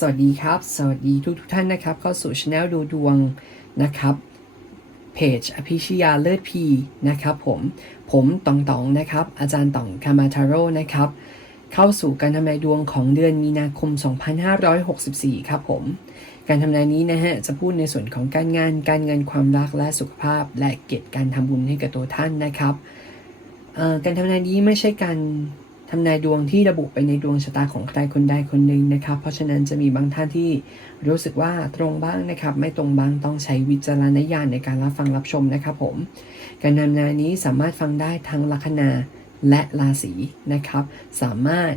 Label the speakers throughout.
Speaker 1: สวัสดีครับ สวัสดีทุกทุกท่านนะครับ เข้าสู่ช anel ดูดวงนะครับเพจอภิชยาเลิศพีนะครับผมผมตองตองนะครับ อาจารย์ตองคามาทาโร่นะครับ เข้าสู่การทำนายดวงของเดือนมีนาคม 2564 ครับผม การทำนายนี้นะฮะจะพูดในส่วนของการงานการเงินความรักและสุขภาพ และเกตการทำบุญให้กับตัวท่านนะครับการทำนายนี้ไม่ใช่การ ทำนายดวงที่ระบุไปในดวงชะตาของใครคนใดคนหนึ่งนะครับ เพราะฉะนั้นจะมีบางท่านที่รู้สึกว่าตรงบ้างนะครับ ไม่ตรงบ้างต้องใช้วิจารณญาณในการรับฟังรับชมนะครับ ผม การทำนายนี้สามารถฟังได้ทั้งลัคนาและราศีนะครับ สามารถ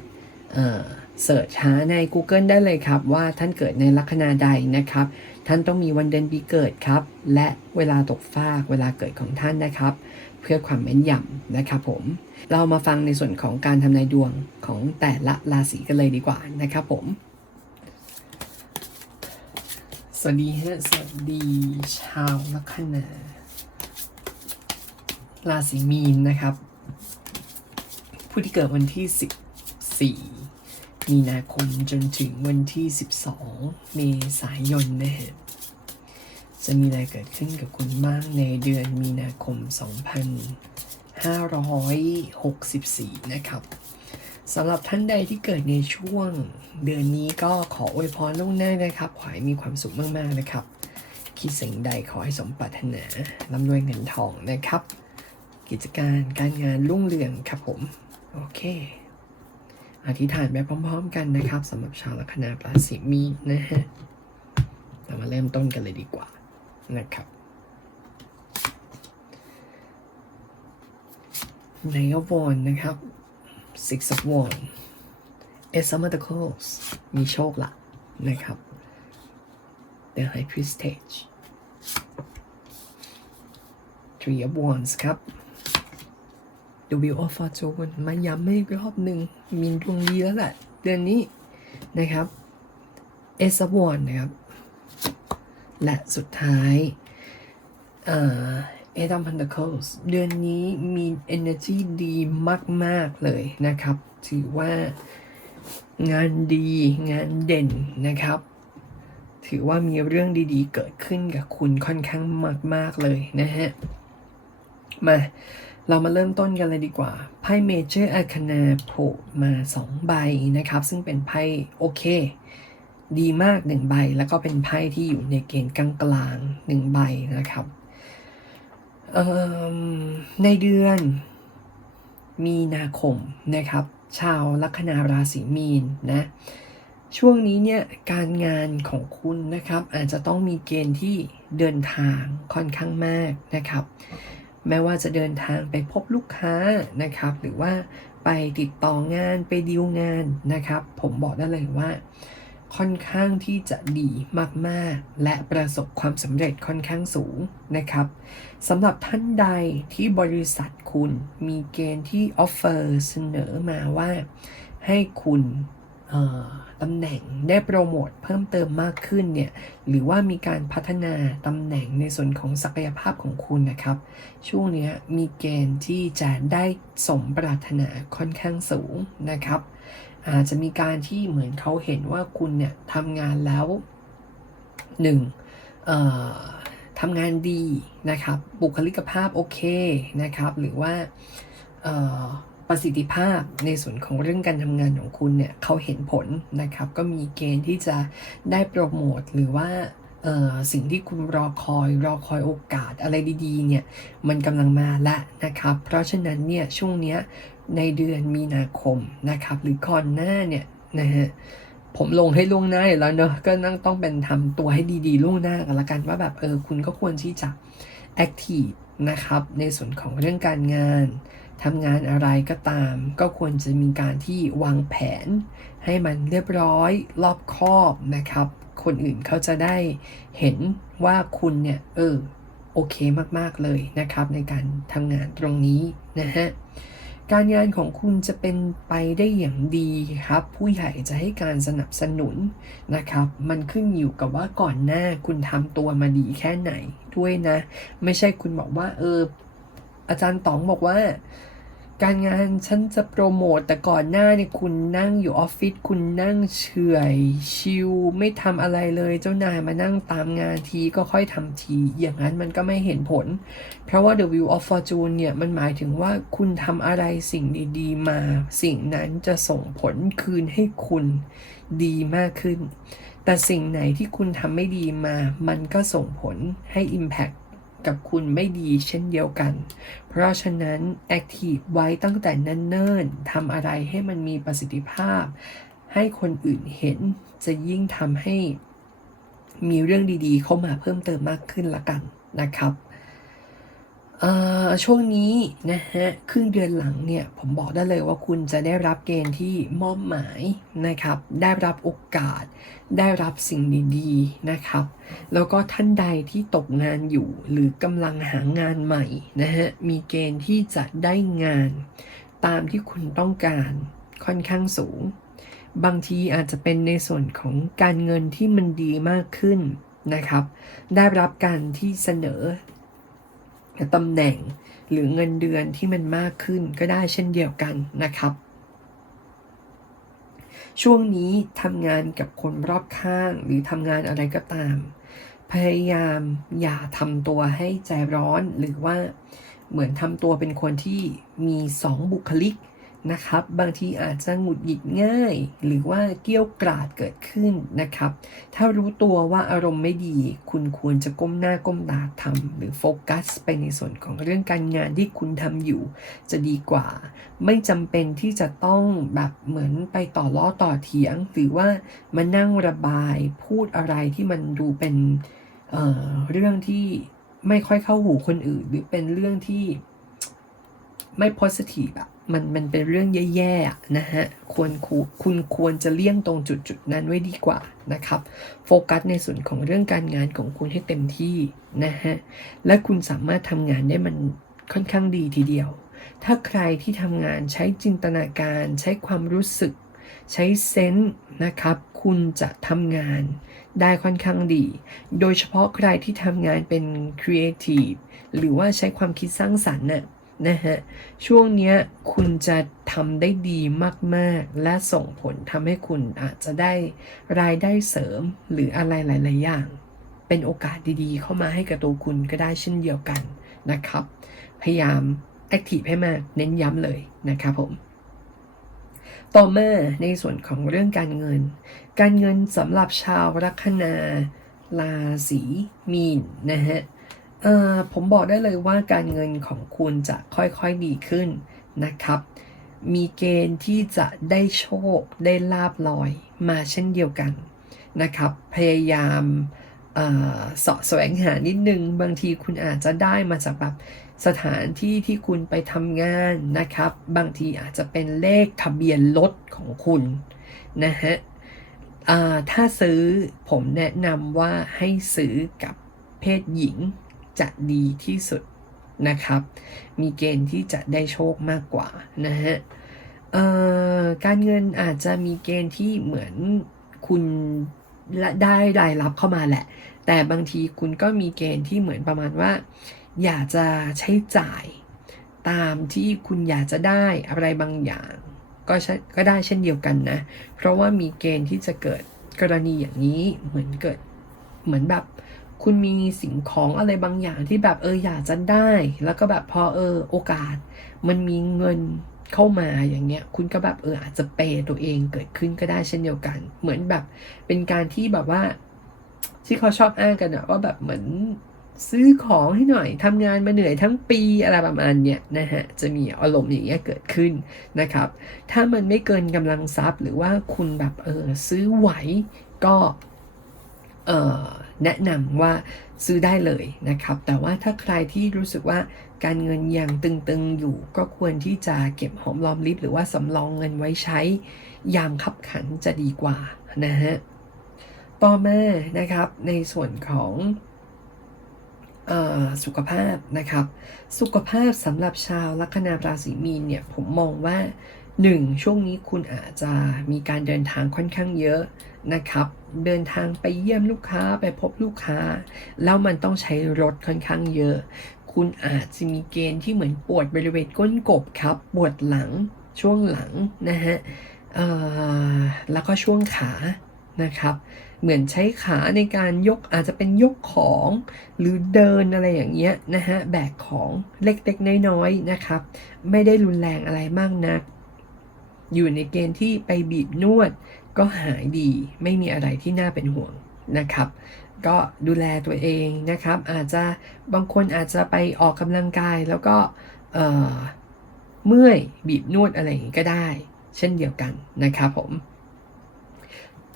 Speaker 1: เอ่อเสิร์ชหาใน Google ได้เลยครับ ว่าท่านเกิดในลัคนาใดนะครับ ท่านต้องมีวันเดือนปีเกิดครับ และเวลาตกฟากเวลาเกิดของท่านนะครับ เพื่อความแม่นยำนะครับผม เรามาฟังในส่วนของการทำนายดวงของแต่ละราศีกันเลยดีกว่านะครับผม สวัสดีฮะสวัสดีชาวลัคนาราศีมีนนะครับ ผู้ที่เกิดวันที่ 14 มีนาคมจนถึงวันที่ 12 เมษายนนะฮะ จะมีอะไรเกิดขึ้นกับคุณบ้างในเดือนมีนาคม 2564 นะครับสำหรับท่านใดที่เกิดในช่วงเดือนนี้ก็ขออวยพรล่วงหน้านะครับ ขอให้มีความสุขมากๆนะครับ คิดสิ่งใดขอให้สมปรารถนาร่ำรวยเงินทองนะครับ กิจการการงานรุ่งเรืองครับผม โอเคอธิษฐานไปพร้อม ๆ กันนะครับสำหรับชาวลัคนาราศีมีนนะฮะเรามาเริ่มต้นกันเลยดีกว่า นะครับในก็วอนนะครับ six of wands ace of pentacles มีโชคละนะครับ the high priestess three of wands ครับ the wheel of fortune มาย้ำให้อีกรอบหนึ่งมีดวงดีแล้วแหละ เดือนนี้นะครับ ace of wands นะครับ และสุดท้ายเอ่อเอดัมพันเดอร์เคิลส์เดือนนี้มี energy ดีมาก ๆ เลยนะครับ ถือว่างานดีงานเด่นนะครับ ถือว่ามีเรื่องดีๆ เกิดขึ้นกับคุณค่อนข้างมาก ๆ เลยนะฮะ มาเรามาเริ่มต้นกันเลยดีกว่า ไพ่เมเจอร์อาคานาโผล่มา 2 ใบนะครับ ซึ่งเป็นไพ่โอเค ดีมากหนึ่งใบ แล้วก็เป็นไพ่ที่อยู่ในเกณฑ์กลางๆหนึ่งใบนะครับในเดือน มีนาคมนะครับ ชาวลัคนาราศีมีนนะช่วงนี้เนี่ยการงานของคุณนะครับ อาจจะต้องมีเกณฑ์ที่เดินทางค่อนข้างมากนะครับ แม้ว่าจะเดินทางไปพบลูกค้านะครับ หรือว่าไปติดต่องานไปดีลงานนะครับ ผมบอกได้เลยว่า ค่อนข้างที่จะดีมาก ๆ และประสบความสำเร็จค่อนข้างสูงนะครับสำหรับท่านใดที่บริษัทคุณมีเกณฑ์ที่ออฟเฟอร์เสนอมาว่า ให้คุณตำแหน่งได้โปรโมทเพิ่มเติมมากขึ้นเนี่ยหรือว่ามีการพัฒนาตำแหน่งในส่วนของศักยภาพของคุณนะครับ ช่วงนี้มีเกณฑ์ที่จะได้สมปรารถนาค่อนข้างสูงนะครับ อาจจะมีการที่เหมือนเขาเห็นว่าคุณเนี่ยทำงานแล้วหนึ่งทำงานดีนะครับ บุคลิกภาพโอเคนะครับ หรือว่าประสิทธิภาพในส่วนของเรื่องการทำงานของคุณเนี่ยเขาเห็นผลนะครับ ก็มีเกณฑ์ที่จะได้โปรโมทหรือว่า สิ่งที่คุณรอคอยรอคอยโอกาสอะไรดีๆเนี่ยมันกำลังมาแล้วนะครับ เพราะฉะนั้นเนี่ยช่วงเนี้ยในเดือนมีนาคมนะครับ หรือก่อนหน้าเนี่ยนะฮะผมลงให้ล่วงหน้าแล้วเนอะก็นั่งต้องเป็นทำตัวให้ดีๆล่วงหน้ากันละกันว่าแบบเออคุณก็ควรที่จะแอคทีฟนะครับในส่วนของเรื่องการงานทำงานอะไรก็ตาม ก็ควรจะมีการที่วางแผน ให้มันเรียบร้อยรอบคอบนะครับ คนอื่นเขาจะได้เห็นว่าคุณเนี่ยเออโอเคมากๆเลยนะครับ ในการทำงานตรงนี้นะฮะการงานของคุณจะเป็นไปได้อย่างดีครับ ผู้ใหญ่จะให้การสนับสนุนนะครับ มันขึ้นอยู่กับว่าก่อนหน้าคุณทำตัวมาดีแค่ไหนด้วยนะ ไม่ใช่คุณบอกว่าเอออาจารย์ต๋องบอกว่า การงานฉันจะโปรโมทแต่ก่อนหน้าเนี่ยคุณนั่งอยู่ออฟฟิศคุณนั่งเฉอยชิลไม่ทำอะไรเลย เจ้านายมานั่งตามงานทีก็ค่อยทำที อย่างนั้นมันก็ไม่เห็นผล เพราะว่า The Wheel of Fortune เนี่ย มันหมายถึงว่าคุณทำอะไรสิ่งดีๆมา สิ่งนั้นจะส่งผลคืนให้คุณดีมากขึ้น แต่สิ่งไหนที่คุณทำไม่ดีมา มันก็ส่งผลให้ Impact กับคุณไม่ดีเช่นเดียวกัน เพราะฉะนั้นแอคทีฟไว้ตั้งแต่เนิ่นๆทำอะไรให้มันมีประสิทธิภาพ ให้คนอื่นเห็นจะยิ่งทำให้มีเรื่องดีๆ เข้ามาเพิ่มเติมมากขึ้นละกันนะครับ ช่วงนี้นะฮะครึ่งเดือนหลังเนี่ยผมบอกได้เลยว่าคุณจะได้รับเกณฑ์ที่มอบหมายนะครับ ได้รับโอกาส ได้รับสิ่งดีๆนะครับ แล้วก็ท่านใดที่ตกงานอยู่หรือกำลังหางานใหม่นะฮะมีเกณฑ์ที่จะได้งาน ตามที่คุณต้องการค่อนข้างสูง บางทีอาจจะเป็นในส่วนของการเงินที่มันดีมากขึ้นนะครับ ได้รับการที่เสนอ ตำแหน่งหรือเงินเดือนที่มันมากขึ้นก็ได้เช่นเดียวกันนะครับ ช่วงนี้ทำงานกับคนรอบข้างหรือทำงานอะไรก็ตาม พยายามอย่าทำตัวให้ใจร้อนหรือว่าเหมือนทำตัวเป็นคนที่มีสองบุคลิก นะครับ บางทีอาจจะหงุดหงิดง่าย หรือว่าเกี้ยวกราดเกิดขึ้นนะครับ ถ้ารู้ตัวว่าอารมณ์ไม่ดี คุณควรจะก้มหน้าก้มตาทำหรือโฟกัสไปในส่วนของเรื่องการงานที่คุณทำอยู่ จะดีกว่า ไม่จำเป็นที่จะต้องแบบเหมือนไปต่อล้อต่อเถียง หรือว่ามานั่งระบายพูดอะไรที่มันดูเป็นเเรื่องที่ไม่ค่อยเข้าหูคนอื่น หรือเป็นเรื่องที่ไม่ positive อะ มันมันเป็นเรื่องแย่ๆนะฮะควรคูคุณควรจะเลี่ยงตรงจุดจุดๆนั้นไว้ดีกว่านะครับโฟกัสในส่วนของเรื่องการงานของคุณให้เต็มที่นะฮะและคุณสามารถทำงานได้มันค่อนข้างดีทีเดียว ถ้าใครที่ทำงานใช้จินตนาการใช้ความรู้สึก ใช้เซนส์นะครับ คุณจะทำงานได้ค่อนข้างดี โดยเฉพาะใครที่ทำงานเป็นครีเอทีฟหรือว่าใช้ความคิดสร้างสรรค์น่ะ นะฮะช่วงเนี้ยคุณจะทำได้ดีมากๆ และส่งผลทำให้คุณอาจจะได้รายได้เสริมหรืออะไรหลายๆอย่าง เป็นโอกาสดีๆ เข้ามาให้กับตัวคุณก็ได้เช่นเดียวกันนะครับ พยายามแอคทีฟให้มากเน้นย้ำเลยนะครับผมต่อมาในส่วนของเรื่องการเงิน การเงินสำหรับชาวลัคนาราศีมีนนะฮะ ผมบอกได้เลยว่าการเงินของคุณจะค่อยๆดีขึ้นนะครับ มีเกณฑ์ที่จะได้โชคได้ลาบลอยมาเช่นเดียวกันนะครับ พยายามเสาะแสวงหานิดนึง บางทีคุณอาจจะได้มาจากแบบสถานที่ที่คุณไปทำงานนะครับ บางทีอาจจะเป็นเลขทะเบียนรถของคุณนะฮะถ้าซื้อผมแนะนำว่าให้ซื้อกับเพศหญิง จะดีที่สุดนะครับ มีเกณฑ์ที่จะได้โชคมากกว่านะฮะการเงินอาจจะมีเกณฑ์ที่เหมือนคุณละได้รายรับเข้ามาแหละ แต่บางทีคุณก็มีเกณฑ์ที่เหมือนประมาณว่า อยากจะใช้จ่ายตามที่คุณอยากจะได้อะไรบางอย่างก็ก็ได้เช่นเดียวกันนะ เพราะว่ามีเกณฑ์ที่จะเกิดกรณีอย่างนี้เหมือนเกิดเหมือนแบบ คุณมีสิ่งของอะไรบางอย่างที่แบบเอออยากจะได้ แล้วก็แบบพอเออโอกาส มันมีเงินเข้ามาอย่างเงี้ย คุณก็แบบเอออาจจะเปตัวเองเกิดขึ้นก็ได้เช่นเดียวกัน เหมือนแบบเป็นการที่แบบว่า ที่เขาชอบอ้างกันอะว่าแบบเหมือนซื้อของให้หน่อยทำงานมาเหนื่อยทั้งปีอะไรประมาณเนี้ยนะฮะจะมีอารมณ์อย่างเงี้ยเกิดขึ้นนะครับ ถ้ามันไม่เกินกำลังทรัพย์หรือว่าคุณแบบเออซื้อไหวก็ แนะนำว่าซื้อได้เลยนะครับ แต่ว่าถ้าใครที่รู้สึกว่าการเงินยังตึงๆอยู่ ก็ควรที่จะเก็บหอมรอมริบหรือว่าสำรองเงินไว้ใช้ ยามขับขันจะดีกว่านะฮะต่อมานะครับในส่วนของสุขภาพนะครับ สุขภาพสำหรับชาวลัคนาราศีมีนเนี่ยผมมองว่า 1. ช่วงนี้คุณอาจจะมีการเดินทางค่อนข้างเยอะนะครับ เดินทางไปเยี่ยมลูกค้าไปพบลูกค้า แล้วมันต้องใช้รถค่อนข้างเยอะ คุณอาจจะมีเกณฑ์ที่เหมือนปวดบริเวณก้นกบครับ ปวดหลังช่วงหลังนะฮะแล้วก็ช่วงขานะครับ เหมือนใช้ขาในการยกอาจจะเป็นยกของหรือเดินอะไรอย่างเงี้ยนะฮะแบกของเล็กๆน้อยๆนะครับ ไม่ได้รุนแรงอะไรมากนัก อยู่ในเกณฑ์ที่ไปบีบนวด ก็หายดีไม่มีอะไรที่น่าเป็นห่วงนะครับ ก็ดูแลตัวเองนะครับ อาจจะบางคนอาจจะไปออกกำลังกายแล้วก็เออเมื่อยบีบนวดอะไรอย่างนี้ก็ได้ เช่นเดียวกันนะครับผม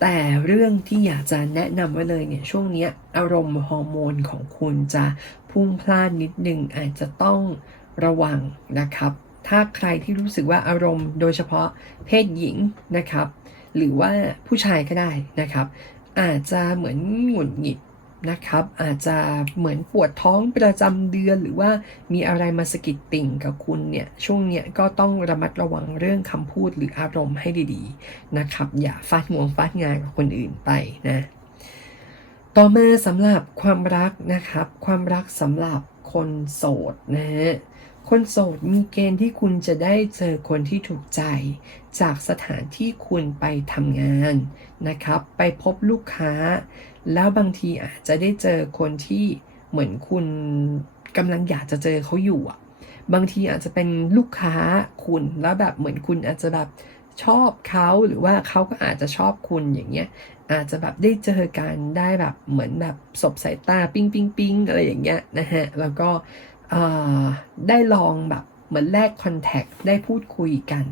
Speaker 1: แต่เรื่องที่อยากจะแนะนำไว้เลยเนี่ยช่วงนี้อารมณ์ฮอร์โมนของคุณจะพุ่งพล่านนิดนึงอาจจะต้องระวังนะครับ ถ้าใครที่รู้สึกว่าอารมณ์โดยเฉพาะเพศหญิงนะครับ หรือว่าผู้ชายก็ได้นะครับ อาจจะเหมือนหงุดหงิดนะครับ อาจจะเหมือนปวดท้องประจำเดือน หรือว่ามีอะไรมาสะกิดติ่งกับคุณเนี่ยช่วงเนี้ยก็ต้องระมัดระวังเรื่องคำพูดหรืออารมณ์ให้ดีๆนะครับ อย่าฟาดงวงฟาดงานกับคนอื่นไปนะต่อมาสำหรับความรักนะครับ ความรักสำหรับคนโสดนะฮะ คนโสดมีเกณฑ์ที่คุณจะได้เจอคนที่ถูกใจ จากสถานที่คุณไปทำงานนะครับ ไปพบลูกค้า แล้วบางทีอาจจะได้เจอคนที่เหมือนคุณกำลังอยากจะเจอเขาอยู่อะ บางทีอาจจะเป็นลูกค้าคุณแล้วแบบเหมือนคุณอาจจะแบบชอบเขาหรือว่าเขาก็อาจจะชอบคุณอย่างเงี้ยอาจจะแบบได้เจอกันได้แบบเหมือนแบบสบสายตาปิ้งปิ้งปิ้งอะไรอย่างเงี้ยนะฮะแล้วก็ ได้ลองแบบเหมือนแลกคอนแทคได้พูดคุยกัน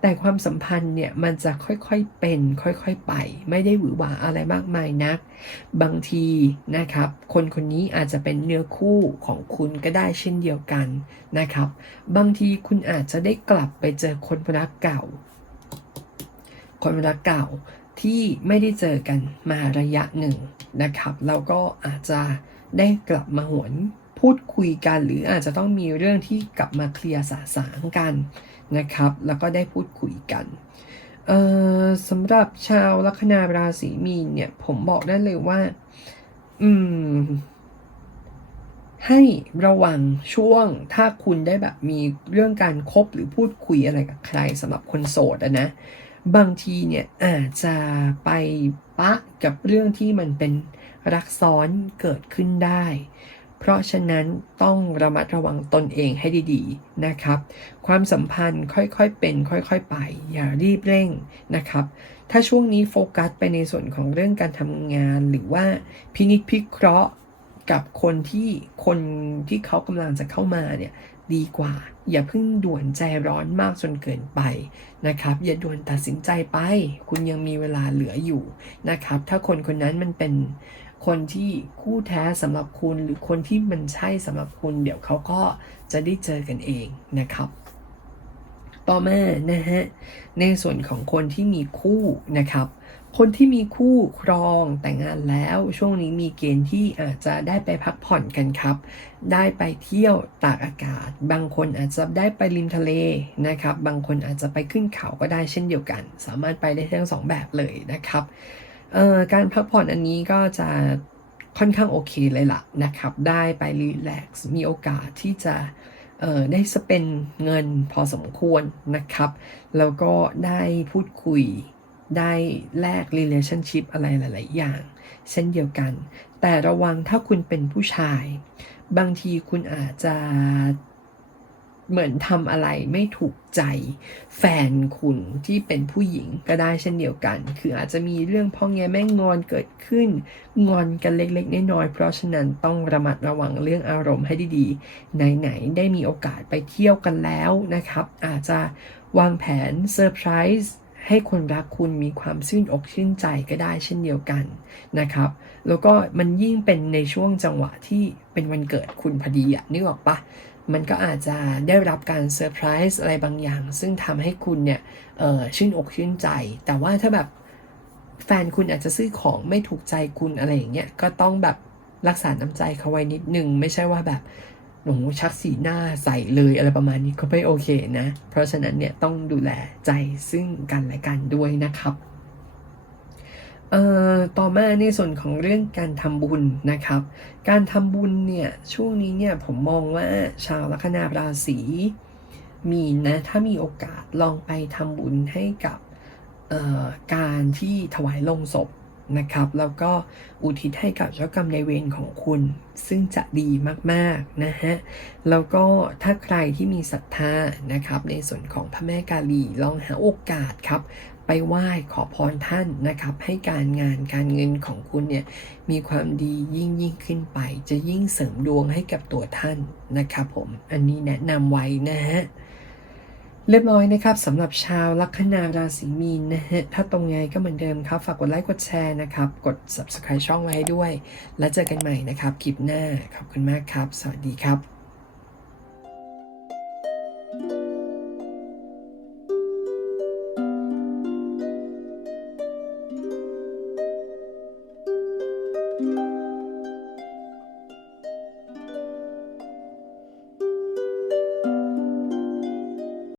Speaker 1: แต่ความสัมพันธ์เนี่ยมันจะค่อยๆเป็น ค่อยๆไป ไม่ได้หวือหวาอะไรมากมายนัก บางทีนะครับ คนคนนี้อาจจะเป็นเนื้อคู่ของคุณก็ได้เช่นเดียวกันนะครับ บางทีคุณอาจจะได้กลับไปเจอคนรักเก่า คนรักเก่าที่ไม่ได้เจอกันมาระยะหนึ่งนะครับ แล้วก็อาจจะได้กลับมาหวน พูดคุยกันหรืออาจจะต้องมีเรื่องที่กลับมาเคลียร์สาสางกันนะครับ แล้วก็ได้พูดคุยกันสำหรับชาวลัคนาราศีมีนเนี่ย ผมบอกได้เลยว่า อืม ให้ระวังช่วงถ้าคุณได้แบบมีเรื่องการคบหรือพูดคุยอะไรกับใครสำหรับคนโสดนะ บางทีเนี่ยอาจจะไปปะกับเรื่องที่มันเป็นรักซ้อนเกิดขึ้นได้ ราะฉะนั้นต้องระมัดระวังตนเองให้ดีๆนะครับ ความสัมพันธ์ค่อยๆเป็น ค่อยๆไป อย่ารีบเร่งนะครับ ถ้าช่วงนี้โฟกัสไปในส่วนของเรื่องการทำงานหรือว่าพินิจพิเคราะห์กับคนที่คนที่เขากำลังจะเข้ามาเนี่ยดีกว่า อย่าเพิ่งด่วนใจร้อนมากจนเกินไปนะครับ อย่าด่วนตัดสินใจไป คุณยังมีเวลาเหลืออยู่นะครับ ถ้าคนคนนั้นมันเป็น คนที่คู่แท้สำหรับคุณหรือคนที่มันใช่สำหรับคุณ เดี๋ยวเขาก็จะได้เจอกันเองนะครับ ต่อมานะฮะในส่วนของคนที่มีคู่นะครับคนที่มีคู่ครองแต่งงานแล้วช่วงนี้มีเกณฑ์ที่อาจจะได้ไปพักผ่อนกันครับ ได้ไปเที่ยวตากอากาศ บางคนอาจจะได้ไปริมทะเลนะครับ บางคนอาจจะไปขึ้นเขาก็ได้เช่นเดียวกัน สามารถไปได้ทั้งสองแบบเลยนะครับ เอ่อการพักผ่อนอันนี้ก็จะค่อนข้างโอเคเลยล่ะนะครับ ได้ไปรีแลกซ์มีโอกาสที่จะเอ่อได้สเปนเงินพอสมควรนะครับ แล้วก็ได้พูดคุยได้แลก relationship อะไรหลาย ๆ อย่าง เช่นเดียวกัน แต่ระวังถ้าคุณเป็นผู้ชาย บางทีคุณอาจจะ เหมือนทำอะไรไม่ถูกใจแฟนคุณที่เป็นผู้หญิงก็ได้เช่นเดียวกัน คืออาจจะมีเรื่องพ่อแง่แม่งอนเกิดขึ้น งอนกันเล็กๆน้อยๆเพราะฉะนั้นต้องระมัดระวังเรื่องอารมณ์ให้ดีๆ ไหนๆได้มีโอกาสไปเที่ยวกันแล้วนะครับ อาจจะวางแผนเซอร์ไพรส์ให้คนรักคุณมีความชื่นอกชื่นใจก็ได้เช่นเดียวกันนะครับ แล้วก็มันยิ่งเป็นในช่วงจังหวะที่เป็นวันเกิดคุณพอดีอะนึกออกปะ มันก็อาจจะได้รับการเซอร์ไพรส์อะไรบางอย่าง ซึ่งทำให้คุณเนี่ยชื่นอกชื่นใจ แต่ว่าถ้าแบบแฟนคุณอาจจะซื้อของไม่ถูกใจคุณอะไรอย่างเงี้ยก็ต้องแบบรักษาน้ำใจเขาไว้นิดนึง ไม่ใช่ว่าแบบหนูชักสีหน้าใส่เลยอะไรประมาณนี้ก็ไม่โอเคนะ เพราะฉะนั้นเนี่ยต้องดูแลใจซึ่งกันและกันด้วยนะครับ เอ่อต่อมาในส่วนของเรื่องการทำบุญนะครับ การทำบุญเนี่ยช่วงนี้เนี่ยผมมองว่าชาวลัคนาราศีมีนะถ้ามีโอกาสลองไปทำบุญให้กับการที่ถวายลงศพนะครับ แล้วก็อุทิศให้กับเจ้ากรรมนายเวรของคุณ ซึ่งจะดีมากๆนะฮะแล้วก็ถ้าใครที่มีศรัทธานะครับ ในส่วนของพระแม่กาลีลองหาโอกาสครับ ไปไหว้ขอพรท่านนะครับ ให้การงานการเงินของคุณเนี่ยมีความดียิ่งยิ่งขึ้นไป จะยิ่งเสริมดวงให้กับตัวท่านนะครับผมอันนี้แนะนำไว้นะฮะเรียบร้อยนะครับสำหรับชาวลัคนาราศีมีนนะฮะถ้าตรงไงก็เหมือนเดิมครับ ฝากกดไลค์กดแชร์นะครับ กด subscribe ช่องไว้ให้ด้วย แล้วเจอกันใหม่นะครับคลิปหน้าขอบคุณมากครับ สวัสดีครับ